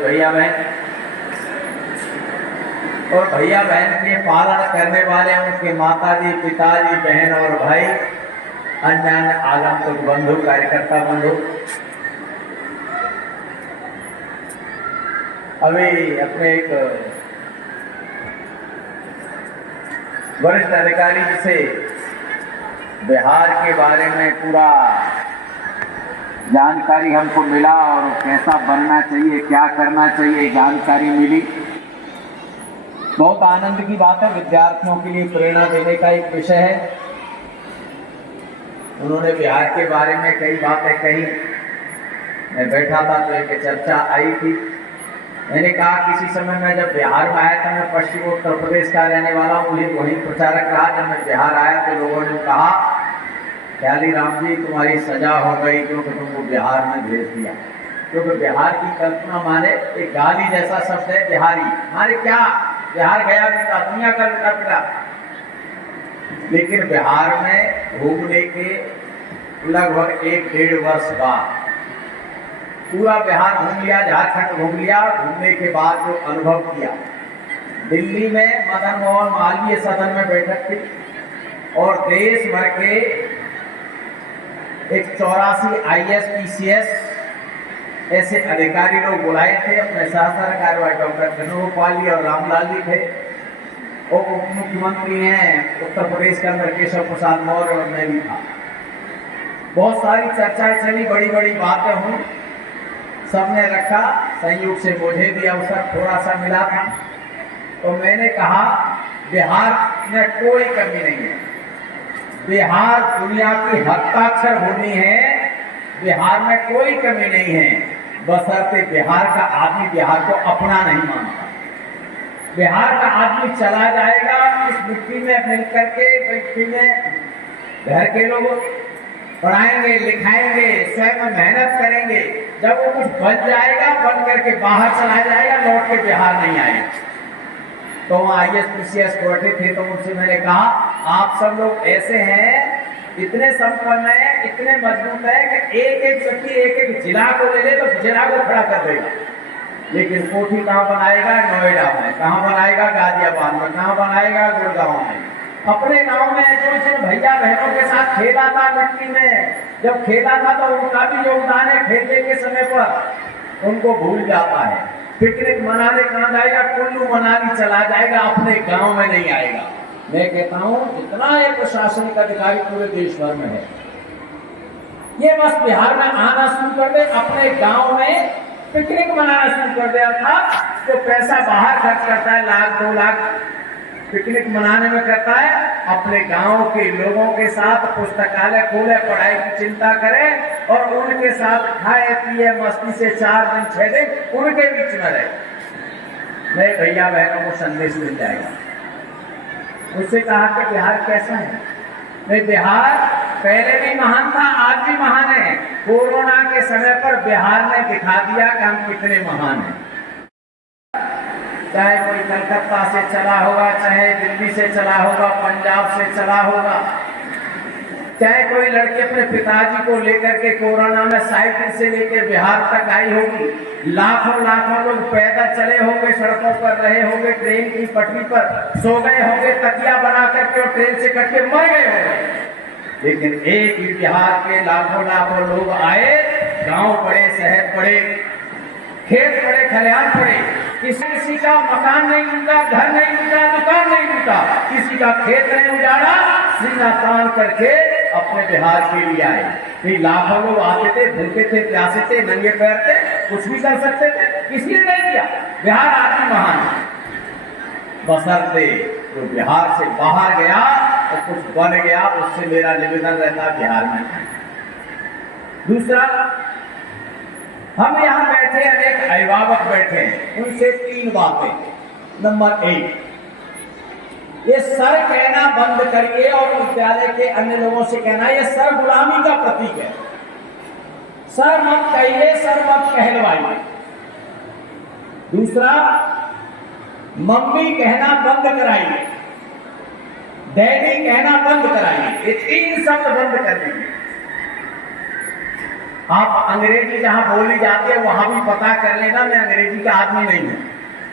भैया बहन और भैया बहन के पालन करने वाले उनके माताजी, पिताजी, बहन और भाई, अन्य आगंतुक बंधु, कार्यकर्ता बंधु, अभी अपने एक वरिष्ठ अधिकारी से बिहार के बारे में पूरा जानकारी हमको मिला और कैसा बनना चाहिए, क्या करना चाहिए, जानकारी मिली। बहुत आनंद की बात है, विद्यार्थियों के लिए प्रेरणा देने का एक विषय है। उन्होंने बिहार के बारे में कई बातें कही। मैं बैठा था तो एक चर्चा आई थी। मैंने कहा किसी समय मैं जब बिहार में आया था, मैं पश्चिम उत्तर प्रदेश का रहने वाला हूँ, मुझे वहीं प्रचारक रहा। जब मैं बिहार आया तो लोगों ने कहा ख्याली राम जी तुम्हारी सजा हो गई क्योंकि तुमको बिहार में भेज दिया। क्योंकि बिहार की कल्पना माने एक गाली जैसा शब्द है बिहारी, माने क्या बिहार गया बेटा, दुनिया का लुटा पिटा। लेकिन बिहार में घूमने के लगभग 1-1.5 वर्ष बाद पूरा बिहार घूम लिया, झारखंड घूम लिया। घूमने के बाद जो अनुभव किया, दिल्ली में मदन मोहन मालवीय सदन में बैठक थी और देश भर के 84 IAS PCS ऐसे अधिकारी लोग बुलाए थे। अपने सहस्त्र कार्यवाही डॉक्टर धनुपाली और रामलाल जी थे और उप मुख्यमंत्री हैं उत्तर प्रदेश के अंदर केशव प्रसाद मौर्य और मैं भी था। बहुत सारी चर्चाएं चली, बड़ी बड़ी बातें हुई, सबने रखा। संयोग से मुझे भी अवसर थोड़ा सा मिला था तो मैंने कहा बिहार में कोई कमी नहीं है, बिहार दुनिया की हस्ताक्षर भूमि है, बिहार में कोई कमी नहीं है, बशर्ते बिहार का आदमी बिहार को अपना नहीं मानता। बिहार का आदमी चला जाएगा इस मिट्टी में मिलकर के, मिट्टी में घर के लोग पढ़ाएंगे, लिखाएंगे, स्वयं मेहनत करेंगे। जब वो कुछ बन जाएगा, बन करके बाहर चला जाएगा, लौट के बिहार नहीं आएगा। तो वहाँ IAS PCS बैठे थे तो उनसे मैंने कहा आप सब लोग ऐसे हैं, इतने संपन्न हैं, इतने मजबूत हैं कि एक व्यक्ति एक जिला को ले ले तो जिला को खड़ा कर देगा। लेकिन कोठी कहाँ बनाएगा? नोएडा में। कहाँ बनाएगा? गाजियाबाद में। कहाँ बनाएगा? गुड़गांव में। अपने गांव में जो भैया बहनों के साथ खेला था मिट्टी में, जब खेला था तो उनका भी योगदान है। खेलने के समय पर उनको भूल जाता है। पिकनिक मनाने कहाँ जाएगा? कुल्लू मनाली चला जाएगा, अपने गांव में नहीं आएगा। मैं कहता हूँ जितना एक प्रशासनिक अधिकारी पूरे देश भर में है, ये बस बिहार में आना शुरू कर दे, अपने गांव में पिकनिक मनाना शुरू कर दिया था। जो पैसा बाहर खर्च करता है 1-2 लाख पिकनिक मनाने में करता है, अपने गांव के लोगों के साथ पुस्तकालय खोले, पढ़ाई की चिंता करे और उनके साथ खाए पिए मस्ती से 4 दिन 6 दिन उनके बीच में रहे। मेरे भैया बहनों को संदेश मिल जाएगा। मुझसे कहा कि बिहार कैसा है? मैं बिहार पहले भी महान था, आज भी महान है। कोरोना के समय पर बिहार ने दिखा दिया कि हम कितने महान हैं। चाहे कोई कलकत्ता से चला होगा, चाहे दिल्ली से चला होगा, पंजाब से चला होगा, चाहे कोई लड़की अपने पिताजी को लेकर के कोरोना में साइकिल से लेकर बिहार तक आई होगी। लाखों लाखों लोग पैदल चले होंगे, सड़कों पर रहे होंगे, ट्रेन की पटरी पर सो गए होंगे, तकिया बना करके और ट्रेन से कट के मर गए होंगे। लेकिन एक ही बिहार के लाखों लाखों लोग आए, गांव पड़े, शहर पड़े, खेत पड़े, खलिहान पड़े, किसी का मकान नहीं टूटा, घर नहीं टूटा, दुकान नहीं टूटा, किसी का खेत नहीं उजाड़ा, सीना तान करके अपने बिहार के लिए आए। नहीं, लाखों लोग आते थे, भूखे थे, प्यासे थे, नंगे पैर थे, कुछ भी कर सकते थे, किसी ने नहीं किया। बिहार आदमी महान बसरते तो बिहार से बाहर गया और कुछ बन गया, उससे मेरा निवेदन रहता बिहार में। दूसरा, हम यहाँ बैठे अनेक अभिभावक बैठे हैं, उनसे 3 बातें। नंबर 1, ये सर कहना बंद करिए और विद्यालय के अन्य लोगों से कहना ये सर गुलामी का प्रतीक है। सर मत कहिए, सर मत कहलवाइए। दूसरा, मम्मी कहना बंद कराइए, डैडी कहना बंद कराइए। ये 3 शब्द बंद कर दीजिए। आप अंग्रेजी जहां बोली जाती है वहां भी पता कर लेना, मैं अंग्रेजी का आदमी नहीं हूं।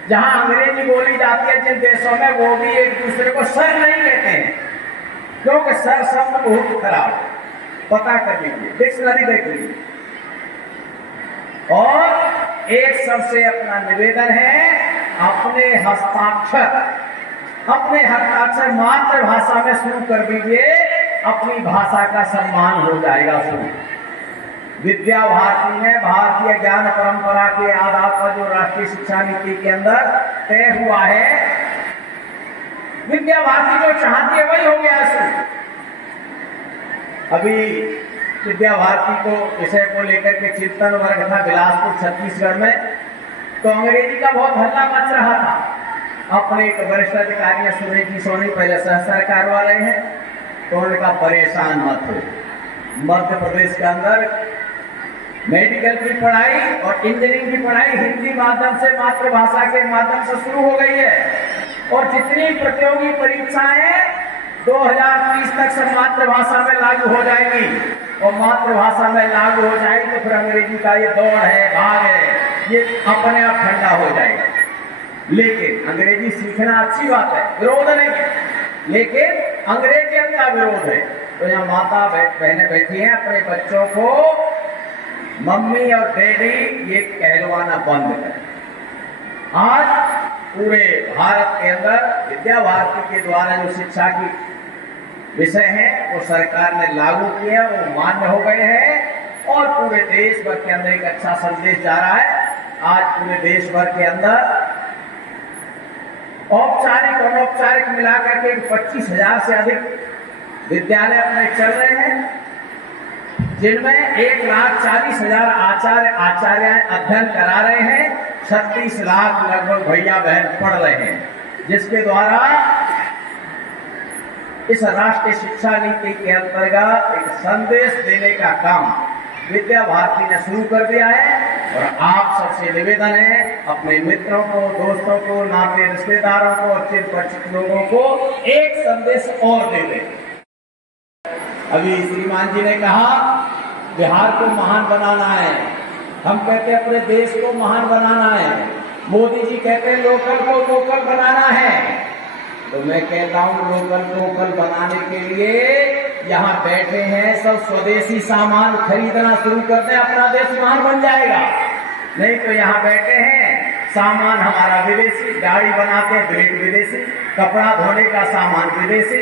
जहां अंग्रेजी बोली जाती है जिन देशों में, वो भी एक दूसरे को सर नहीं कहते हैं, क्योंकि सर शब्द बहुत खराब है। पता कर लीजिए, डिक्शनरी देख लीजिए। और एक सबसे अपना निवेदन है, अपने हस्ताक्षर मातृभाषा में शुरू कर दीजिए, अपनी भाषा का सम्मान हो जाएगा शुरू। विद्या भारती में भारतीय ज्ञान परंपरा के आधार पर जो राष्ट्रीय शिक्षा नीति के अंदर तय हुआ है, विद्या भारती जो चाहती है वही हो गया शुरू। अभी विद्या भारती को विषय को लेकर के चिंतन वर्ग था बिलासपुर छत्तीसगढ़ में, तो अंग्रेजी का बहुत हल्ला मच रहा था। अपने एक वरिष्ठ अधिकारी ने सुरेश सोनी पहले सह सरकार वाले हैं, तो उन्होंने कहा परेशान मत हो। मध्य प्रदेश के अंदर मेडिकल की पढ़ाई और इंजीनियरिंग की पढ़ाई हिंदी माध्यम से, मातृभाषा के माध्यम से शुरू हो गई है। और जितनी प्रतियोगी परीक्षाएं 2030 तक सब मातृभाषा में लागू हो जाएंगी। और मातृभाषा में लागू हो जाएगी तो फिर अंग्रेजी का ये दौड़ है, भाग है, ये अपने आप ठंडा हो जाएगा। लेकिन अंग्रेजी सीखना अच्छी बात है, विरोध नहीं है, लेकिन अंग्रेजियत का विरोध है। तो यहाँ माता बहनें बैठी हैं, अपने बच्चों को मम्मी और डैडी ये कहलवाना बंद करें। आज पूरे भारत के अंदर विद्या भारती के द्वारा जो शिक्षा की विषय हैं वो सरकार ने लागू किए, वो मान्य हो गए हैं और पूरे देश भर के अंदर एक अच्छा संदेश जा रहा है। आज पूरे देश भर के अंदर औपचारिक और अनौपचारिक मिलाकर के 25,000 से अधिक विद्यालय अपने चल रहे हैं, जिनमें 1,40,000 आचार्य अध्ययन करा रहे हैं। 36 लाख लगभग भैया बहन पढ़ रहे हैं, जिसके द्वारा इस राष्ट्रीय शिक्षा नीति के अंतर्गत एक संदेश देने का काम विद्या भारती ने शुरू कर दिया है। और आप सबसे निवेदन है, अपने मित्रों को, दोस्तों को, नाते रिश्तेदारों को और चिर परिचित लोगों को एक संदेश और दे दें। अभी श्रीमान जी ने कहा बिहार को महान बनाना है, हम कहते हैं अपने देश को महान बनाना है। मोदी जी कहते हैं लोकल को लोकल बनाना है, तो मैं कहता हूँ लोकल को लोकल बनाने के लिए यहाँ बैठे हैं सब स्वदेशी सामान खरीदना शुरू कर दें, अपना देश महान बन जाएगा। नहीं तो यहाँ बैठे हैं सामान हमारा विदेशी, गाड़ी बनाते हैं ब्रेक विदेशी, कपड़ा धोने का सामान विदेशी,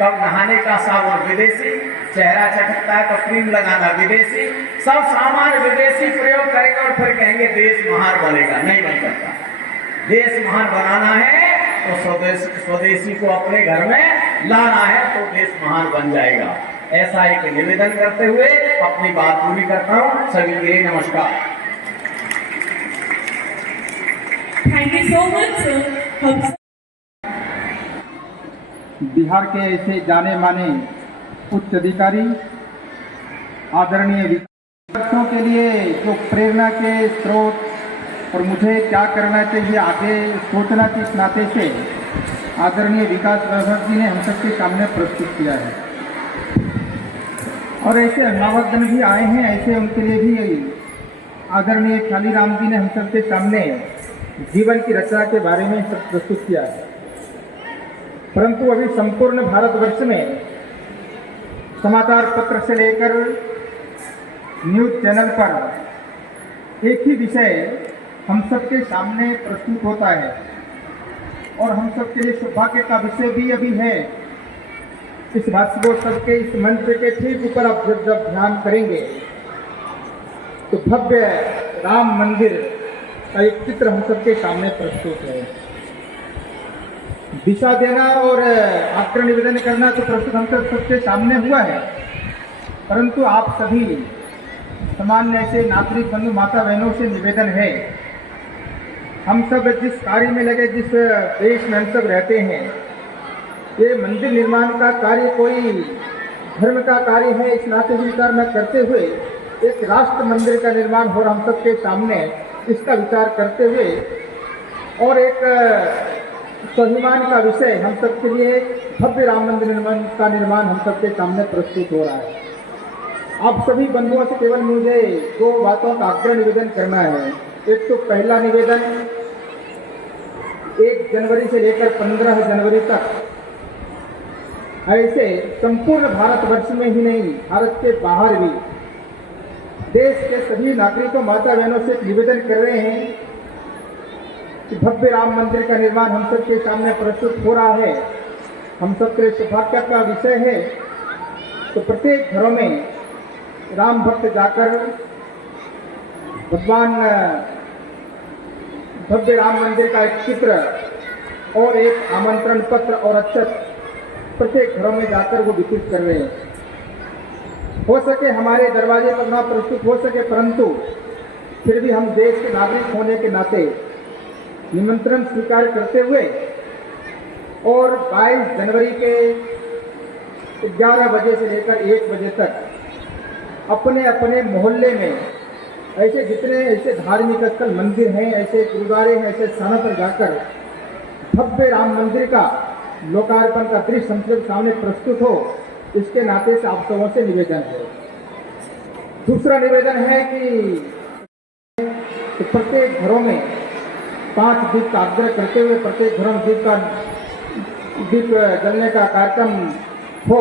कब नहाने का साबुन विदेशी, चेहरा चटकता है तो क्रीम लगाना विदेशी, सब सामान विदेशी प्रयोग करेंगे और फिर कहेंगे देश महान बनेगा। नहीं बन सकता। देश महान बनाना है तो स्वदेशी को अपने घर में लाना है तो देश महान बन जाएगा। ऐसा एक निवेदन करते हुए अपनी बात पूरी करता हूँ। सभी के लिए नमस्कार। Thank you so much. Bihar के ऐसे जाने माने उच्च अधिकारी, आदरणीय विद्यार्थियों के लिए जो प्रेरणा के स्रोत और मुझे क्या करना चाहिए आगे सोचना के इस नाते से आदरणीय विकास राठौर जी ने हम सबके सामने प्रस्तुत किया है। और ऐसे अभिभावकगण भी आए हैं, ऐसे उनके लिए भी आदरणीय खालीराम जी ने हम सबके सामने जीवन की रचना के बारे में सब प्रस्तुत किया है। परंतु अभी संपूर्ण भारतवर्ष में समाचार पत्र से लेकर न्यूज चैनल पर एक ही विषय हम सबके सामने प्रस्तुत होता है और हम सबके लिए सौभाग्य का विषय भी अभी है। इस वार्षिकोत्सव के इस मंच के ठीक ऊपर आप जब ध्यान करेंगे तो भव्य राम मंदिर का एक चित्र हम सबके सामने प्रस्तुत है। दिशा देना और आग्रह निवेदन करना तो प्रस्तुत हम सबके सामने हुआ है, परंतु आप सभी सामान्य ऐसे नागरिक बंधु माता बहनों से निवेदन है, हम सब जिस कार्य में लगे, जिस देश में हम सब रहते हैं, ये मंदिर निर्माण का कार्य कोई धर्म का कार्य है इस नाते विचार न करते हुए एक राष्ट्र मंदिर का निर्माण हो रहा हम सबके सामने, इसका विचार करते हुए और एक स्वाभिमान का विषय हम सबके लिए भव्य राम मंदिर का निर्माण हम सबके सामने प्रस्तुत हो रहा है। आप सभी बंधुओं से केवल मुझे दो बातों का आग्रह निवेदन करना है। एक तो पहला निवेदन 1 जनवरी से लेकर 15 जनवरी तक ऐसे संपूर्ण भारतवर्ष में ही नहीं, भारत के बाहर भी देश के सभी नागरिकों माता बहनों से निवेदन कर रहे हैं कि भव्य राम मंदिर का निर्माण हम सबके सामने प्रस्तुत हो रहा है, हम सबके सौभाग्य का विषय है। तो प्रत्येक घरों में राम भक्त जाकर भगवान भव्य राम मंदिर का एक चित्र और एक आमंत्रण पत्र और अक्षत प्रत्येक घरों में जाकर वो वितरित कर रहे हैं। हो सके हमारे दरवाजे पर ना प्रस्तुत हो सके, परंतु फिर भी हम देश के नागरिक होने के नाते निमंत्रण स्वीकार करते हुए और 22 जनवरी के 11 बजे से लेकर 1 बजे तक अपने अपने मोहल्ले में ऐसे जितने ऐसे धार्मिक स्थल मंदिर हैं, ऐसे गुरुद्वारे हैं, ऐसे स्थानों पर जाकर भव्य राम मंदिर का लोकार्पण का दृश्य हम सबके सामने प्रस्तुत हो, इसके नाते से आप सबों से निवेदन है। दूसरा निवेदन है कि प्रत्येक घरों में 5 दीप का आग्रह करते हुए प्रत्येक घरों में दीप जलने का कार्यक्रम हो,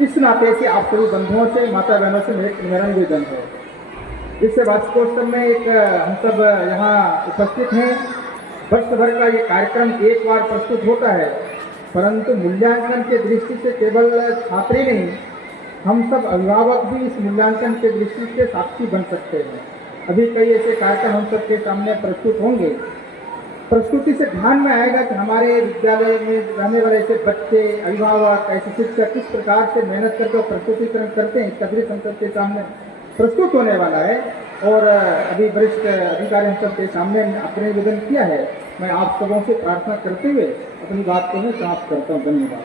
इस नाते से आप सभी बंधुओं से माता बहनों से मेरा निवेदन है। इस वार्षिकोत्सव में एक हम सब यहाँ उपस्थित हैं। वर्ष भर का ये कार्यक्रम एक बार प्रस्तुत होता है, परंतु मूल्यांकन के दृष्टि से केवल छात्र ही नहीं, हम सब अभिभावक भी इस मूल्यांकन के दृष्टि से साक्षी बन सकते हैं। अभी कई ऐसे कार्यक्रम हम सबके सामने प्रस्तुत होंगे। प्रस्तुति से ध्यान में आएगा कि हमारे विद्यालय में रहने वाले ऐसे बच्चे, अभिभावक, ऐसे शिक्षक किस प्रकार से मेहनत करके प्रस्तुतिकरण करते हैं। तकरीर हम सबके सामने प्रस्तुत होने वाला है और अभी वरिष्ठ अधिकारी हम सबके सामने अपने निवेदन किया है। मैं आप सबों से प्रार्थना करते हुए अपनी बात को मैं समाप्त करता हूँ। धन्यवाद।